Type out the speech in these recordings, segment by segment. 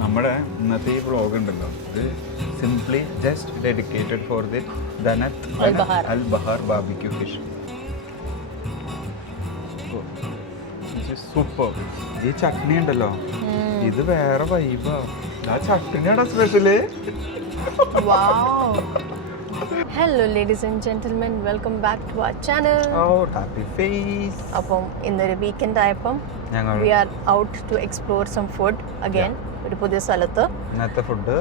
നമ്മുടെ ഇന്നത്തെ ഈ വ്ളോഗ് ഉണ്ടല്ലോ ഇത് simply just dedicated for the Danat Al Bahar barbecue fish. Super. ഈ ചട്നി ഉണ്ടല്ലോ ഇത് വേറെ വൈബാ. ആ ചട്നിയാണോ special? Hello ladies and gentlemen, welcome back to our channel. Oh, happy face. അപ്പം ഇന്നൊരു വീക്കെൻഡ് ആയപ്പം we are out to explore some food again. ഒരു പുതിയ സ്ഥലത്ത് ഇന്നത്തെ ഫുഡ്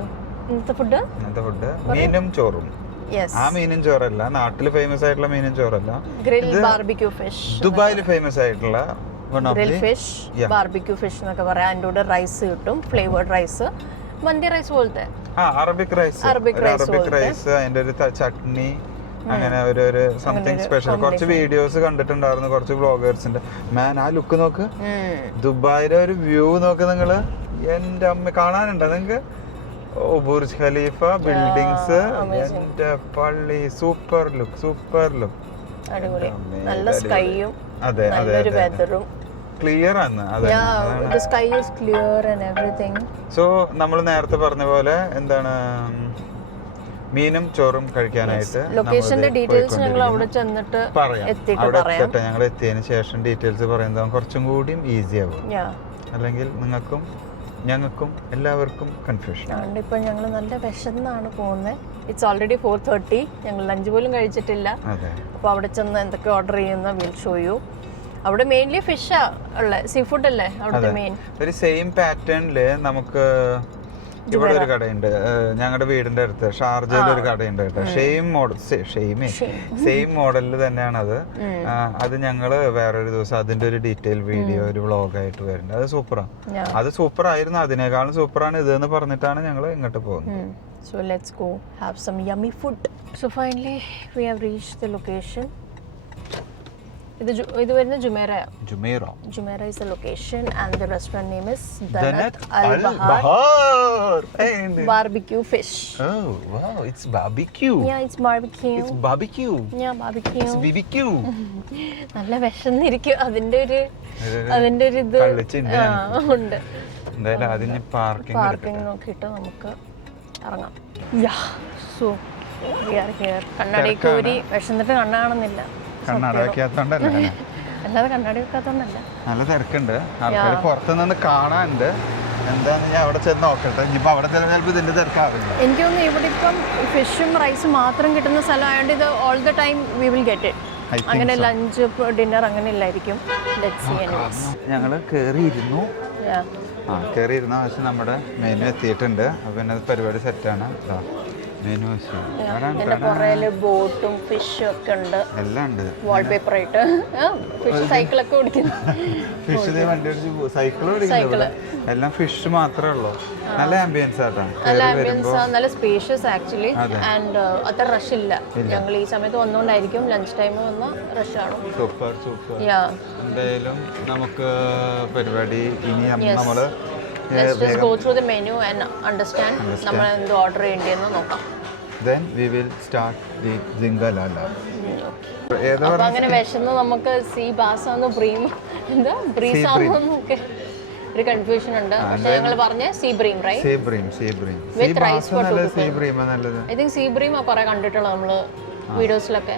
മീനും ചോറും. യെസ്, ആ മീനും ചോറല്ല, നാട്ടിൽ ഫേമസ് ആയിട്ടുള്ള മീനും ചോറല്ല, ഗ്രിൽ ബാർബിക്യൂ ഫിഷ്. ദുബായിൽ ഫേമസ് ആയിട്ടുള്ള ഗ്രിൽ ഫിഷ്, ബാർബിക്യൂ ഫിഷ് എന്നൊക്കെ പറയാം. അതിൻ്റെ കൂടെ റൈസ് കിട്ടും, ഫ്ലേവേർഡ് റൈസ്, മന്തി റൈസ് പോലത്തെ. അറബിക് റൈസ്, അതിന്റെ ഒരു ചട്നി, അങ്ങനെ ഒരു സംതിങ് സ്പെഷ്യൽ. കുറച്ച് വീഡിയോസ് കണ്ടിട്ടുണ്ടായിരുന്നു കുറച്ച് വ്ളോഗേഴ്സിന്റെ. മാൻ ആ ലുക്ക് നോക്ക്, ദുബായിലെ ഒരു വ്യൂ നോക്ക് നിങ്ങള്. എന്റെ അമ്മ കാണാനുണ്ടോ നിങ്ങക്ക്? ബുർജ് ഖലീഫ, ബിൽഡിങ്സ്, എന്റെ പള്ളി. Super look. നല്ല സ്കൈയും അതെ വെതറും ക്ലിയർ ആണ്. സോ നമ്മൾ നേരത്തെ പറഞ്ഞ പോലെ എന്താണ്, മീനും ചോറും കഴിക്കാനായിട്ട് ലൊക്കേഷന്റെ ഡീറ്റെയിൽസ് ഞങ്ങൾ അവിടെ ചെന്നിട്ട് പറയാം. ഞങ്ങൾ എത്തിയതിനു ശേഷം ഡീറ്റെയിൽസ് പറയുന്നത് കുറച്ചും കൂടിയും ഈസി ആവും, അല്ലെങ്കിൽ നിങ്ങൾക്കും ഞങ്ങൾക്കും എല്ലാവർക്കും കൺഫ്യൂഷൻ. ഇപ്പൊ ഞങ്ങൾ നല്ല വിശന്നാണ് പോകുന്നത്. It's already 4:30. ഞങ്ങൾ ലഞ്ച് പോലും കഴിച്ചിട്ടില്ല. അപ്പൊ അവിടെ ചെന്ന് എന്തൊക്കെ ഓർഡർ ചെയ്യുന്ന വിൽ ഷോ യു. അവിടെ മെയിൻലി ഫിഷാ ഉള്ള, സീ ഫുഡ് അല്ലേ അവിടുത്തെ മെയിൻ. ഒരു സെയിം പാറ്റേണില് നമുക്ക് ഇവിടെ ഒരു കടയുണ്ട് ഞങ്ങളുടെ വീടിന്റെ അടുത്ത്, ഷാർജയിൽ ഒരു കടയുണ്ട് കേട്ടോ. സെയിം മോഡലിൽ തന്നെയാണ് അത്. അത് ഞങ്ങള് വേറൊരു ദിവസം അതിന്റെ ഒരു ഡീറ്റെയിൽ വീഡിയോ, ഒരു വ്ളോഗായിട്ട് വരുന്നുണ്ട്. അത് സൂപ്പറാണ്. അത് സൂപ്പർ ആയിരുന്നു, അതിനേക്കാളും സൂപ്പറാണ് ഇത് എന്ന് പറഞ്ഞിട്ടാണ് ഞങ്ങൾ ഇങ്ങോട്ട് പോകുന്നത്. So let's go have some yummy food. So finally we have reached the location. ഇത് വരുന്ന Jumeirah is the location and the restaurant name is Dhanat Al Bahar Barbecue Fish. Oh wow, it's barbecue. Yeah, it's barbecue. It's barbecue. Yeah, barbecue. It's BBQ. നല്ല വിശന്നിരിക്കും. അതിന്റെ ഒരു ഇത് ഉണ്ട്. എന്തായാലും അതിന് parking നോക്കിയിട്ട് നമുക്ക് ഇറങ്ങാം. Yeah, so we are here. കണ്ണാടിയൊക്കെ ഊരി വിശന്നിട്ട് കണ്ണാണെന്നില്ല. കണ്ണാടി വെക്കാത്തോണ്ടല്ല, അല്ലാതെ കണ്ണാടി വെക്കാത്തോണ്ടല്ല. നല്ല തിരക്കുണ്ട്, ആൾക്കാർ പുറത്തുനിന്ന് കാണാനുണ്ട്. എന്താന്ന് ഞാൻ അവിടെ ചെന്ന് നോക്കട്ടെ. ഇനിയിപ്പോ അവിടെ ചിലപ്പോൾ ഇതിന്റെ തിരക്കാവില്ല. എനിക്ക് തോന്നുന്നു ഇവിടെ ഇപ്പം ഫിഷും റൈസും മാത്രം കിട്ടുന്ന സ്ഥലമായതുകൊണ്ട് ഇത് all the time we will get it. അങ്ങനെ ലഞ്ച് ഡിന്നർ അങ്ങനെ ഇല്ലായിരിക്കും. ഞങ്ങള് കേറിയിരുന്നു പക്ഷെ നമ്മുടെ മെനു എത്തിയിട്ടുണ്ട്. പിന്നെ പരിപാടി സെറ്റാണ്. മെനു ബോട്ടും ഫിഷും ഒക്കെ ഉണ്ട്, എല്ലാം ഉണ്ട്. വാൾപേപ്പർ ആയിട്ട് ഫിഷ് സൈക്കിളൊക്കെ ഓടിക്കുന്നു. ഫിഷ് വണ്ടി സൈക്കിൾ ഓടിക്കുന്നു. എല്ലാം ഫിഷ് മാത്രമേ ഉള്ളൂ. നല്ല ആംബിയൻസ് ആട്ടാ, നല്ല സ്പേഷ്യസ് ആക്ച്വലി. ആൻഡ് അത്ര റഷ് ഇല്ല. ഞങ്ങൾ ഈ സമയത്ത് വന്നുകൊണ്ടായിരിക്കും, ലഞ്ച് ടൈം വന്ന റഷ് ആണ്. സൂപ്പർ. എന്തായാലും നമുക്ക് പരിപാടി ഇനി നമ്മള് Let's just go through the menu and understand നമ്മൾ എന്ത് ഓർഡർ ചെയ്യേണ്ടതെന്ന് നോക്കാം. Then we will start the zingalala. അപ്പോൾ അങ്ങനെ വിശന്ന് നമുക്ക് സീ ബാസാന്നോ ബ്രീസാന്നൊക്കെ ഒരു കൺഫ്യൂഷൻ ഉണ്ട്. പക്ഷെ ഞങ്ങൾ പറഞ്ഞ sea bream, right? Sea bream with rice for 2 sea bream നല്ലത്. ഐ തിങ്ക് സീ ബ്രീം കുറെ കണ്ടിട്ടുള്ളത് നമ്മള് വീഡിയോസിലൊക്കെ.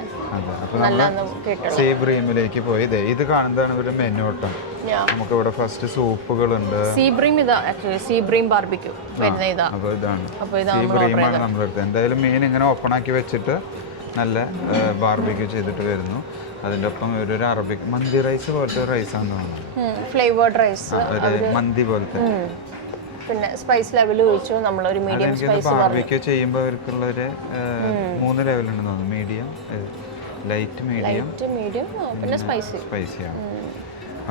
സീ ബ്രീമിലേക്ക് പോയി. ഇത് കാണുന്നതാണ് ഒരു മെനു കേട്ടോ. നമുക്ക് ഇവിടെ ഫസ്റ്റ് സൂപ്പുകളുണ്ട്. സീ ബ്രീം ഇതാ ആക്ച്വലി, സീ ബ്രീം ബാർബിക്യൂ വരുന്ന ഇതാ. അപ്പോൾ ഇതാണ് സീ ബ്രീമാണ് നമ്മളെടുത്തത്. എന്തായാലും മീൻ ഇങ്ങനെ ഓപ്പൺ ആക്കി വെച്ചിട്ട് നല്ല ബാർബിക്യൂ ചെയ്തിട്ട് വരുന്നു. അതിൻ്റെ ഒപ്പം ഒരു അറബിക് മന്തി റൈസ് പോലത്തെ റൈസാന്ന് തോന്നുന്നു, ഫ്ലേവേർഡ് റൈസ്, ഒരു മന്തി പോലത്തെ. പിന്നെ സ്പൈസ് ലെവൽ ഒഴിച്ചു നമ്മൾ ഒരു മീഡിയം സ്പൈസ്. ബാർബിക്യൂ ചെയ്യുമ്പോൾ അവർക്കുള്ള ഒരു 3 ലെവലുണ്ടെന്ന് തോന്നുന്നു. മീഡിയം, ലൈറ്റ് മീഡിയം, പിന്നെ സ്പൈസിയാണ്.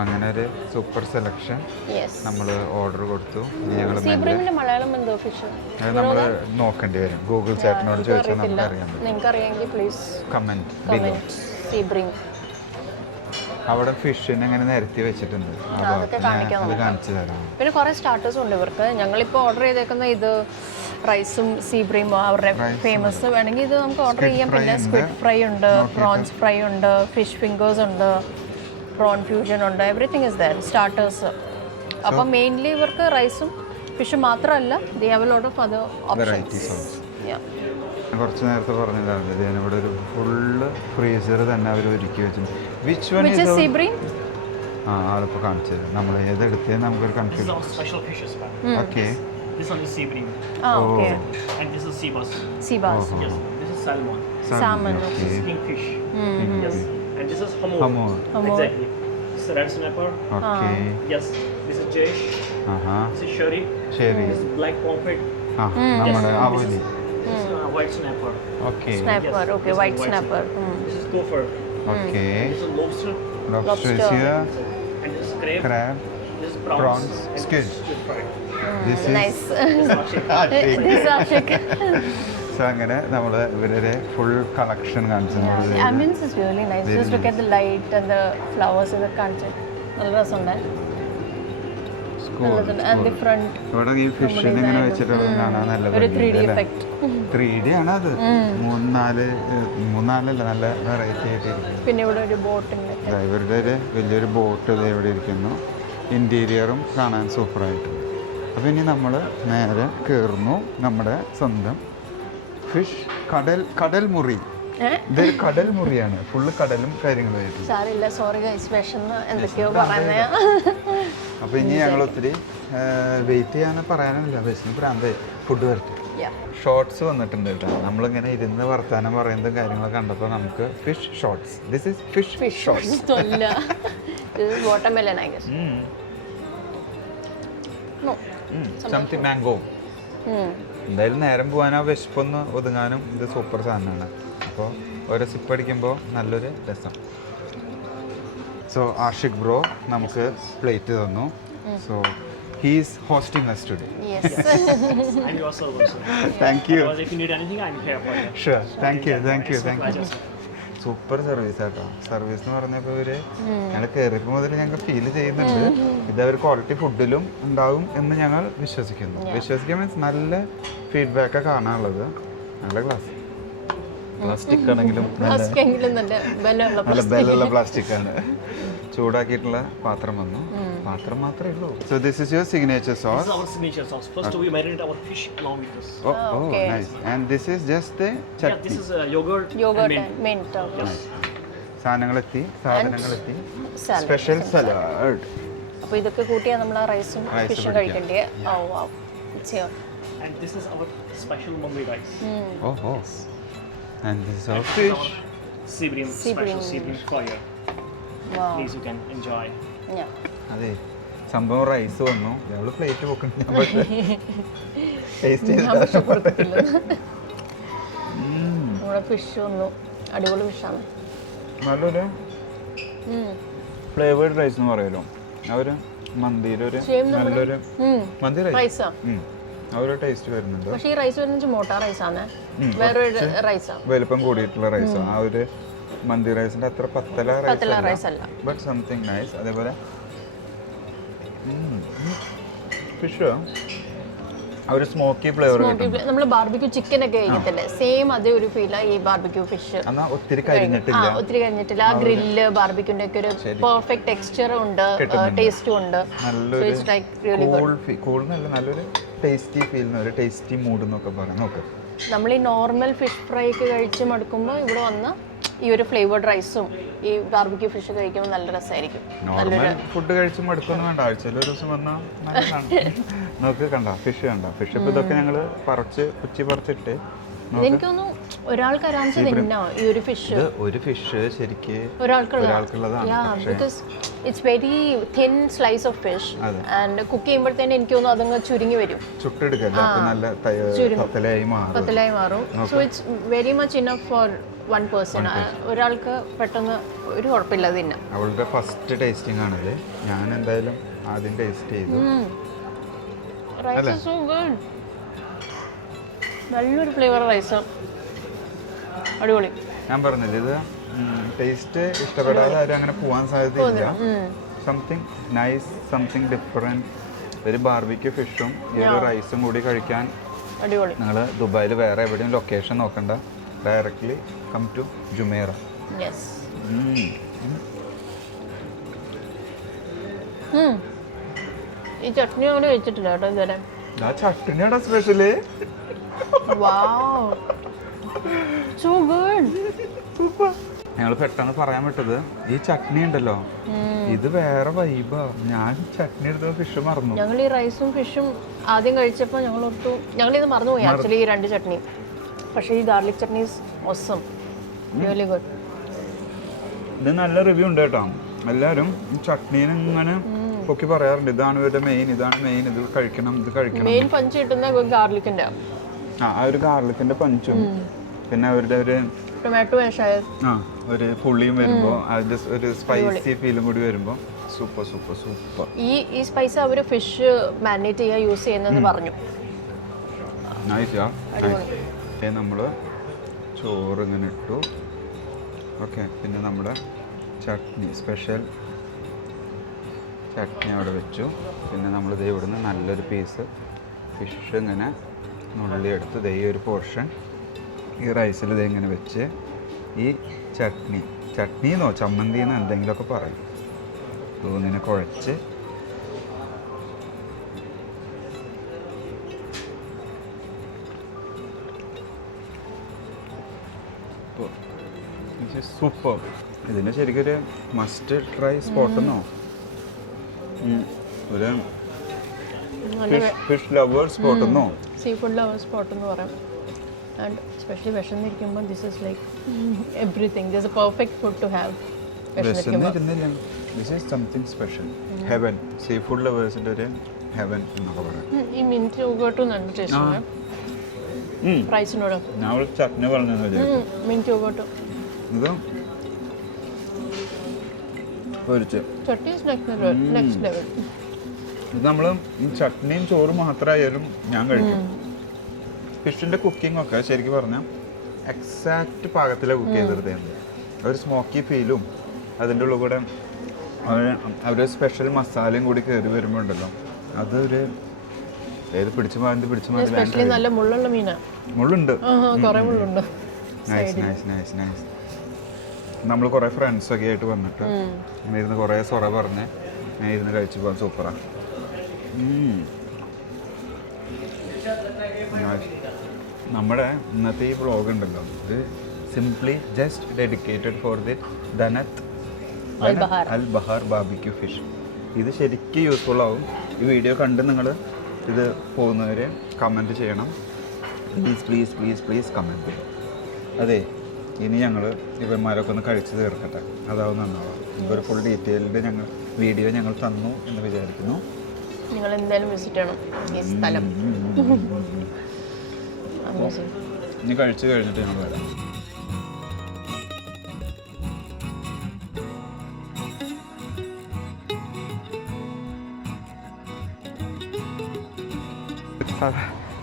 അങ്ങനെ ഒരു സൂപ്പർ സെലക്ഷൻ നമ്മൾ ഓർഡർ കൊടുത്തു. നമ്മൾ നോക്കേണ്ടി വരും, ഗൂഗിൾ ചാറ്റിനോട് ചോദിച്ചാൽ നമുക്ക് അറിയാൻ പറ്റും. കമന്റ്. അവിടെ ഫിഷിനെ അങ്ങനെ നിരത്തി വെച്ചിട്ടുണ്ട്, അത് കാണിച്ചു തരാം. പിന്നെ കുറെ സ്റ്റാർട്ടേഴ്സും ഉണ്ട് ഇവർക്ക്. ഞങ്ങളിപ്പോൾ ഓർഡർ ചെയ്തേക്കുന്ന ഇത് റൈസും സീ ബ്രീമും അവരുടെ ഫേമസ്. വേണമെങ്കിൽ ഇത് നമുക്ക് ഓർഡർ ചെയ്യാം. പിന്നെ സ്ക്വിഡ് ഫ്രൈ ഉണ്ട്, പ്രോൺസ് ഫ്രൈ ഉണ്ട്, ഫിഷ് ഫിംഗേഴ്സ് ഉണ്ട്, പ്രോൺ ഫ്യൂഷൻ ഉണ്ട്, എവറിത്തിങ് ഇസ് ദയർ, സ്റ്റാർട്ടേഴ്സ്. അപ്പം മെയിൻലി ഇവർക്ക് റൈസും ഫിഷ് മാത്രമല്ല they have a lot of other varieties options. കുറച്ച് നേരത്തെ പറഞ്ഞതാണ് ഇതിന് ഇവിടെ ഒരു ഫുള്ള് ഫ്രീസർ തന്നെ അവർ ഒരുക്കി വെച്ചിട്ടുണ്ട്. Which one Which is sea bream? ആ ആളിപ്പോൾ കാണിച്ചു തരും. നമ്മൾ ഏതെടുത്തേ നമുക്കൊരു This is confusion. our special fishes, ma'am. Okay. This one is sea bream, Okay. and this is sea bass. Sea bass. Yes, this is salmon. Salmon, This is kingfish. Yes, and this is hamor. Hamor. Exactly. This is red snapper. Okay. Yes, this is jesh. This is sherry. ശരി. This is black pomfret. ആ നമ്മുടെ This അവലി. is white snapper. Okay. Snapper, Yes, okay, this is white snapper. This is gopher. Okay. This is lobster. Lobster is Lobster. here. And this is crab. Crab. This is prawns. Prawns, And squid. this is squid fry. This is Nice. This is actually This is Ashik. So അങ്ങനെ നമ്മൾ ഇവരുടെ full collection കാണിച്ചു. The ambience is really nice. Just look at the light and the flowers in the കാണിച്ചു. നല്ല രസമുണ്ട്. And the front. ഇവിടെ ഈ ഫിഷിനെ ഇങ്ങനെ വെച്ചിട്ടുള്ളത് കാണാൻ നല്ല ഒരു 3D ഭംഗിയുണ്ട് effect. 3D ആണ് അത്. മൂന്നാലല്ല നല്ല വെറൈറ്റി ആയിട്ട് ഇരിക്കുന്നു. പിന്നെ ഇവിടെ ഒരു ബോട്ടിന്റെ ദാ ഇവരുടെ ഒരു വലിയൊരു ബോട്ട് ഇവിടെ ഇരിക്കുന്നു. ഇന്റീരിയറും കാണാൻ സൂപ്പറായിട്ടുണ്ട്. അപ്പോൾ ഇനി നമ്മൾ നേരെ കയറുന്നു നമ്മുടെ സ്വന്തം ഫിഷ് കടൽ മുറി. ഇതൊരു കടൽ മുറിയാണ്. ഫുള്ള് കടലും കാര്യങ്ങളുമായിട്ട്. സാരില്ല, സോറി ഗൈസ്, വിഷന്ന് എന്തൊക്കെയോ പറയുന്നേ. അപ്പോൾ ഇനി ഞങ്ങൾ ഒത്തിരി വെയിറ്റ് ചെയ്യാൻ പറയാനല്ല, വിശന്ന് പ്രാന്തായി. ഫുഡ് വരട്ടെ. ഷോർട്സ് വന്നിട്ടുണ്ട് കേട്ടോ. നമ്മളിങ്ങനെ ഇരുന്ന് വർത്താനം പറയുന്നതും കാര്യങ്ങളൊക്കെ കണ്ടപ്പോൾ നമുക്ക് fish shorts. This is fish shorts. Watermelon I guess. Something mango. എന്തായാലും നേരം പോകാനോ വിശപ്പൊന്ന് ഒതുങ്ങാനും ഇത് സൂപ്പർ സാധനമാണ്. അപ്പോൾ ഓരോ സിപ്പ് അടിക്കുമ്പോൾ നല്ലൊരു രസം. സോ ആഷിഖ് ബ്രോ നമുക്ക് പ്ലേറ്റ് തന്നു. So he's hosting us today. Yes. I'm your server, sir. Thank you. Otherwise, if you need anything, I'm here for you. Sure. Thank you. It's my pleasure, sir. Super service ആട്ടോ. Service എന്ന് പറഞ്ഞപ്പോൾ ഇവര് ഞങ്ങൾ കയറിയപ്പോൾ മുതൽ ഞങ്ങൾ feel ചെയ്യുന്നുണ്ട് ഇത് അവർ ക്വാളിറ്റി ഫുഡിലും ഉണ്ടാവും എന്ന് ഞങ്ങൾ വിശ്വസിക്കുന്നു. വിശ്വസിക്കാൻ മീൻസ് നല്ല ഫീഡ്ബാക്ക് കാണാനുള്ളത്. നല്ല ഗ്ലാസ് പ്ലാസ്റ്റിക് ആണെങ്കിലും നല്ല ബെല്ലുള്ള പ്ലാസ്റ്റിക് ആണ്. ചൂടാക്കിയിട്ടുള്ള പാത്രം വന്നു. പാത്രം മാത്രമേ ഉള്ളൂ. So this is your signature This sauce. is our signature sauce. First, we marinate our fish along with this. Oh, nice. And this is just the Yeah, chutney. this is yogurt. Yogurt and and mint. Yes. സാധനങ്ങളെത്തി. Salad. Special salad. അപ്പോൾ ഇതൊക്കെ കൂട്ടിയാൽ നമ്മൾ റൈസും ഫിഷും കഴിക്കണ്ടേ. And this is our special Mumbai rice. Oh. And this is our And this is fish. our sea bream, Sea special bream. sea bream for you. Wow. Please, you can enjoy. Yeah. അതെ, സംഭവം rice വന്നു. ഞങ്ങൾ plate പോക്കുന്നുണ്ട്. ഞാൻ പക്ഷേ taste ഞാൻ പക്ഷെ കൊടുത്തിട്ടില്ല. നമ്മുടെ ഫിഷ് വന്നു. അടിപൊളി ഫിഷാണ്. നല്ലൊരു ഫ്ലേവേർഡ് റൈസ് എന്ന് പറയുമല്ലോ. അവർ മന്തിയിലൊരു നല്ലൊരു മന്തി റൈസ് റൈസാ. ആ ഒരു ടേസ്റ്റ് വരുന്നുണ്ട്. പക്ഷേ ഈ റൈസ് വരുന്നത് മോട്ടാ റൈസാണ്. വേറൊരു റൈസാണ്. വലുപ്പം കൂടിയിട്ടുള്ള റൈസ്. ആ ഒരു മന്തി റൈസിന്റെ അത്ര പത്തല റൈസ് അല്ല. But something nice. അതേപോലെ ഫിഷ് ആ ഒരു സ്മോക്കി ഫ്ലേവർ കിട്ടും. നമ്മൾ ബാർബിക്യൂ ചിക്കൻ ഒക്കെ കഴിക്കത്തില്ലേ, സെയിം അതേ ഒരു ഫീലാണ് ഈ ബാർബിക്യൂ ഫിഷ്. എന്നാൽ ഒത്തിരി കഴിഞ്ഞിട്ടില്ല. ഒത്തിരി കഴിഞ്ഞിട്ടില്ല. ആ ഗ്രില്ല് ബാർബിക്യൂന്റെ ഒക്കെ ഒരു പെർഫെക്റ്റ് ടെക്സ്ചറും ഉണ്ട്, ടേസ്റ്റും ഉണ്ട്. നല്ലൊരു ടേസ്റ്റി ഫീൽ, ഒരു ടേസ്റ്റി മൂഡ് എന്നൊക്കെ പറയാം. നോക്ക്, നമ്മൾ ഈ നോർമൽ ഫിഷ് ഫ്രൈ ഒക്കെ കഴിച്ച് മടുക്കുമ്പോൾ ഇവിടെ വന്ന് ഈ ഒരു ഫ്ലേവേർഡ് റൈസും ഈ ബാർബിക്യൂ ഫിഷ് കഴിക്കുമ്പോൾ നല്ല രസമായിരിക്കും. നോർമൽ ഫുഡ് കഴിച്ച് മടുക്കൊന്നും വേണ്ട. ആഴ്ചയിൽ ഒരു ദിവസം വന്നാൽ നോക്ക്, കണ്ട ഫിഷ് കണ്ട ഫിഷ്. ഇപ്പൊ ഇതൊക്കെ ഞങ്ങള് കുച്ചി പറിച്ചിട്ട് എനിക്ക് തോന്നുന്നു ഒരാൾക്ക് ആരാംശം തിന്നാ ഈ ഒരു ഫിഷ്. ഒരു ഫിഷ് ശരിക്ക് ഒരാൾക്കുള്ളതാണ്. Because it's very thin slice of fish and cook ചെയ്യുമ്പോഴത്തേന് എനിക്ക് തോന്നുന്നു അതങ്ങ് ചുരുങ്ങി വരും. ചുട്ടെടുക്കല്ലേ, നല്ല പത്തലായി മാറും. So it's very much enough for one person. ഒരാൾക്ക് പെട്ടെന്ന് ഒരു കുഴപ്പമില്ല തിന്നാം. അവളുടെ ഫസ്റ്റ് ടേസ്റ്റിംഗ് ആണത്. ഞാൻ എന്തായാലും ആദ്യം ടേസ്റ്റ് ചെയ്തു. Rice is so good. നല്ലൊരു ഫ്ലേവർ റൈസ്, അടിപൊളി. ഞാൻ പറഞ്ഞില്ല, ഇത് ടേസ്റ്റ് ഇഷ്ടപ്പെടാതെ ആരും അങ്ങനെ പോകാൻ സാധ്യതയില്ല. Something nice, something different. ഒരു ബാർബിക്യൂ ഫിഷും ഈ ഒരു റൈസും കൂടി കഴിക്കാൻ അടിപൊളി. നിങ്ങൾ ദുബായിൽ വേറെ എവിടെയും ലൊക്കേഷൻ നോക്കണ്ട, ഡയറക്റ്റ്ലി കം ടു ജുമേറ. ഈ ചട്നി അങ്ങനെ വെച്ചിട്ടില്ല കേട്ടോ ഇതുവരെ. ചട്നിയാടാ സ്പെഷ്യല്. Wow. So good. ഞങ്ങൾ പെട്ടെന്ന് പറയാൻ വിട്ടത് ഈ ചട്നി ഉണ്ടല്ലോ, ഇത് വേറെ വൈബാ. ഞാൻ ചട്നി എടുത്ത ഫിഷ് മറന്നു. ഞങ്ങൾ ഈ റൈസും ഫിഷും ആദ്യം കഴിച്ചപ്പോൾ ഞങ്ങളിത് മറന്നുപോയി ആക്ച്വലി ഈ 2 ചട്നി. പക്ഷേ ഈ garlic chutney is awesome, really good. ഇത് നല്ല റിവ്യൂ ഉണ്ട് കേട്ടോ. എല്ലാവരും ഈ ചട്നീനെ ഇങ്ങനെ പൊക്കി പറയാറുണ്ട്, ഇതാണ് ഇവരുടെ മെയിൻ, ഇതാണ് മെയിൻ, ഇത് കഴിക്കണം, ഇത് കഴിക്കണം. മെയിൻ പഞ്ച് കിട്ടുന്ന ഗാർലിക്കിന്റെ ആ ഒരു ഗാർലിക്കിന്റെ പഞ്ചും പിന്നെ അവരുടെ ഒരു ടൊമാറ്റോ ഒരു പുളിയും വരുമ്പോ ഒരു സ്പൈസി ഫീലും കൂടി വരുമ്പോ സൂപ്പർ സൂപ്പർ സൂപ്പർ. ഈ സ്പൈസ് അവര് ഫിഷ് മാരിനേറ്റ് ചെയ്യാൻ യൂസ് ചെയ്യുന്നെന്ന് പറഞ്ഞു. നൈസാ. നമ്മള് ചോറ് ഇങ്ങനെ ഇട്ടു. ഓക്കെ, പിന്നെ നമ്മുടെ ചട്നി, സ്പെഷ്യൽ ചട്നി അവിടെ വെച്ചു. പിന്നെ നമ്മൾ ദേ ഇവിടുന്ന് നല്ലൊരു പീസ് ഫിഷ് ഇങ്ങനെ നുള്ളിയെടുത്ത് ദേ ഒരു പോർഷൻ ഈ റൈസിൽ ദേ ഇങ്ങനെ വെച്ച് ഈ ചട്നിന്നോ ചമ്മന്തിന്നോ എന്തെങ്കിലുമൊക്കെ പറയും, ഇങ്ങനെ കുഴച്ച് സൂപ്പർ. ഇതിന് ശരിക്കൊരു മസ്റ്റ് ട്രൈ സ്പോട്ടെന്നോ, ഒരു ഫിഷ് ലവേഴ്സ് സ്പോട്ടെന്നോ, സീ ഫുഡ് ലവേഴ്സ് സ്പോട്ട് എന്ന് പറയാം. ആൻഡ് സ്പെഷ്യലി വിശന്നിരിക്കുമ്പോൾ this is like everything. This a perfect food to have. വിശന്നിരുന്നില്ല, this is something special. Heaven, sea food ലവേഴ്സിൻ്റെ ഒരു ഹെവൻ എന്നൊക്കെ പറയാം. ഈ മിൻറ്റ് യോഗോട്ടും നല്ല ടേസ്റ്റ് റൈസിനോട്. ഞാൻ ഒരു ചട്നി പറഞ്ഞു മിൻറ്റ് യോഗോട്ടും ഇത് പൊരിച്ച് ചട്നി ഇസ് നെക്സ്റ്റ് ലെവൽ. ഇത് നമ്മൾ ചട്നിയും ചോറും മാത്രമായാലും ഞാൻ കഴിക്കും. ഫിഷിൻ്റെ കുക്കിംഗ് ഒക്കെ ശരിക്കും പറഞ്ഞാൽ എക്സാക്റ്റ് പാകത്തിലാണ് കുക്ക് ചെയ്തെടുത്തത്. ഒരു സ്മോക്കി ഫീലും അതിൻ്റെ ഉള്ളിൽ കൂടെ അവർ സ്പെഷ്യൽ മസാലയും കൂടി കയറി വരുമ്പോൾ ഉണ്ടല്ലോ, അതൊരു ഏത് പിടിച്ചു മാറ്റി നല്ല മുള്ളുള്ള മീനാണ്. മുള്ളുണ്ട്, കുറേ മുള്ളുണ്ട്. Nice nice nice nice. നമ്മൾ കുറേ ഫ്രണ്ട്സൊക്കെ ആയിട്ട് വന്നിട്ട് അങ്ങനെ ഇരുന്ന് കുറേ സൊറ പറഞ്ഞ് ഞാൻ ഇരുന്ന് കഴിച്ചു പോകാൻ സൂപ്പറാണ്. നമ്മുടെ ഇന്നത്തെ ഈ വ്ളോഗ് ഉണ്ടല്ലോ, ഇത് simply just dedicated for the Danat Al Bahar barbecue fish. ഇത് ശരിക്കും യൂസ്ഫുൾ ആവും. ഈ വീഡിയോ കണ്ട് നിങ്ങൾ ഇത് പോകുന്നവർ കമൻറ്റ് ചെയ്യണം, please please please please comment ചെയ്യും. അതെ, ഇനി ഞങ്ങൾ ഇവന്മാരൊക്കെ ഒന്ന് കഴിച്ച് തീർക്കട്ടെ, അതാവും നന്നാവാം. ഇപ്പോൾ ഫുൾ ഡീറ്റെയിൽഡ് വീഡിയോ ഞങ്ങൾ തന്നു എന്ന് വിചാരിക്കുന്നു. നിങ്ങൾ എന്തായാലും വിസിറ്റ് ചെയ്യണം ഈ സ്ഥലം. ഇനി കഴിച്ച് കഴിഞ്ഞിട്ട് ഞങ്ങൾ വരാം.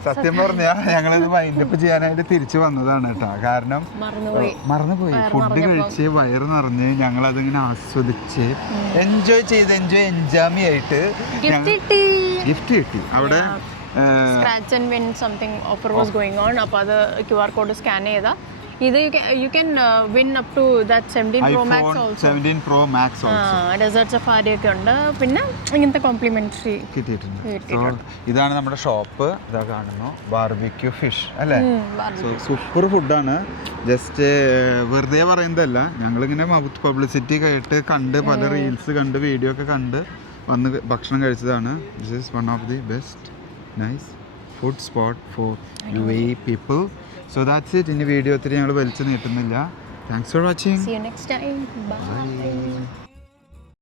സത്യം പറഞ്ഞാൽ ഞങ്ങളിത് വൈൻഡപ്പ് ചെയ്യാനായിട്ട് തിരിച്ചു വന്നതാണ് കേട്ടോ. കാരണം മറന്നുപോയി. ഫുഡ് കഴിച്ച് വയറ് നിറഞ്ഞ് ഞങ്ങളതിങ്ങനെ ആസ്വദിച്ച് എൻജോയ് ചെയ്ത് എൻജാമി ആയിട്ട് ഗിഫ്റ്റ് കിട്ടി. അവിടെ scratch and win something offer was going on. അപ്പോൾ അത് QR കോഡ് സ്കാൻ ചെയ്താൽ ഇത് you can win up to that 17 Pro Max also. 17 Pro Max also. Desert safari ഒക്കെ ഉണ്ട്. പിന്നെ ഇങ്ങനത്തെ കോംപ്ലിമെന്ററി കിട്ടിയിട്ടുണ്ട്. ഇതാണ് നമ്മുടെ ഷോപ്പ്. ഇതാ കാണുന്നു, ബാർബിക്യൂ ഫിഷ് അല്ലേ. സൂപ്പർ ഫുഡാണ്. ജസ്റ്റ് വെറുതെ പറയുന്നതല്ല, ഞങ്ങളിങ്ങനെ പബ്ലിസിറ്റി കേട്ട് കണ്ട് പല റീൽസ് കണ്ട് വീഡിയോ ഒക്കെ കണ്ട് വന്ന് ഭക്ഷണം കഴിച്ചതാണ്. This is one of the best nice food spot for UAE people. So that's it. ഇനി വീഡിയോ ഒത്തിരി ഞങ്ങൾ വലിച്ചു നീട്ടുന്നില്ല. Thanks for watching. See you next time. Bye.